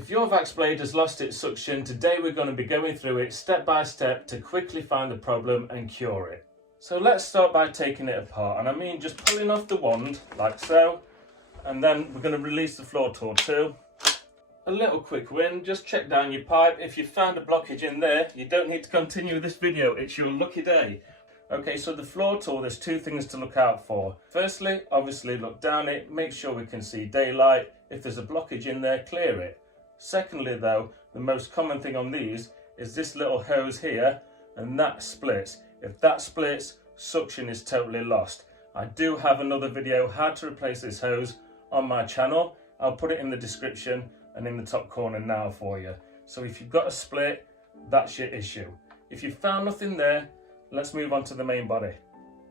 If your Vax blade has lost its suction, today we're going to be going through it step by step to quickly find the problem and cure it. So let's start by taking it apart, and I mean just pulling off the wand like so, and then we're going to release the floor tool too. A little quick win, just check down your pipe. If you found a blockage in there, you don't need to continue this video, it's your lucky day. Okay, so the floor tool, there's two things to look out for. Firstly, obviously look down it, make sure we can see daylight. If there's a blockage in there, clear it. Secondly though, the most common thing on these is this little hose here, and that splits. If that splits, suction is totally lost. I do have another video how to replace this hose on my channel. I'll put it in the description and in the top corner now for you. So if you've got a split, that's your issue. If you found nothing there, let's move on to the main body.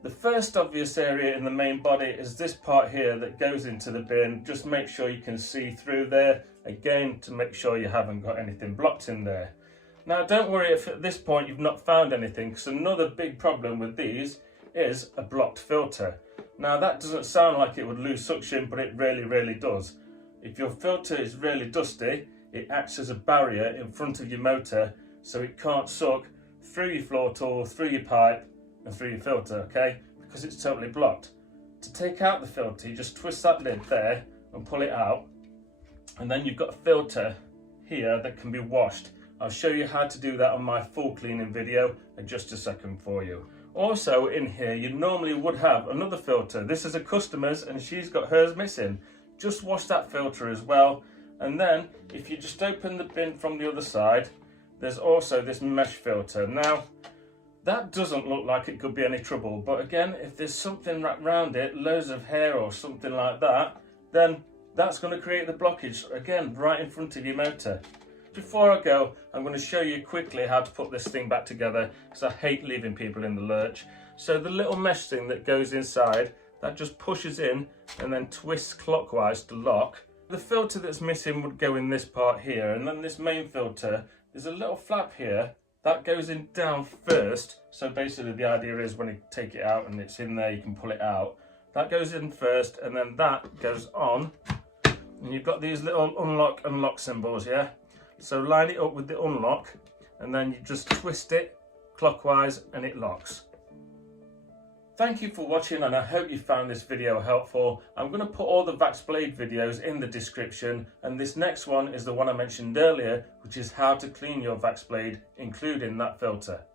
The first obvious area in the main body is this part here that goes into the bin. Just make sure you can see through there, again to make sure you haven't got anything blocked in there. Now don't worry if at this point you've not found anything, because another big problem with these is a blocked filter. Now that doesn't sound like it would lose suction, but it really does. If your filter is really dusty, it acts as a barrier in front of your motor, so it can't suck through your floor tool, through your pipe and through your filter, okay, because it's totally blocked. To take out the filter, you just twist that lid there and pull it out, and then you've got a filter here that can be washed. I'll show you how to do that on my full cleaning video in just a second for you. Also in here you normally would have another filter. This is a customer's and she's got hers missing. Just wash that filter as well, and then if you just open the bin from the other side, there's also this mesh filter. Now that doesn't look like it could be any trouble, but again, if there's something wrapped around it, loads of hair or something like that, then that's going to create the blockage, again, right in front of your motor. Before I go, I'm going to show you quickly how to put this thing back together, because I hate leaving people in the lurch. So the little mesh thing that goes inside, that just pushes in and then twists clockwise to lock. The filter that's missing would go in this part here, and then this main filter, there's a little flap here that goes in down first. So basically the idea is when you take it out and it's in there, you can pull it out. That goes in first, and then that goes on, and you've got these little unlock and lock symbols, yeah? So line it up with the unlock, and then you just twist it clockwise and it locks. Thank you for watching, and I hope you found this video helpful. I'm going to put all the Vax Blade videos in the description, and this next one is the one I mentioned earlier, which is how to clean your Vax Blade, including that filter.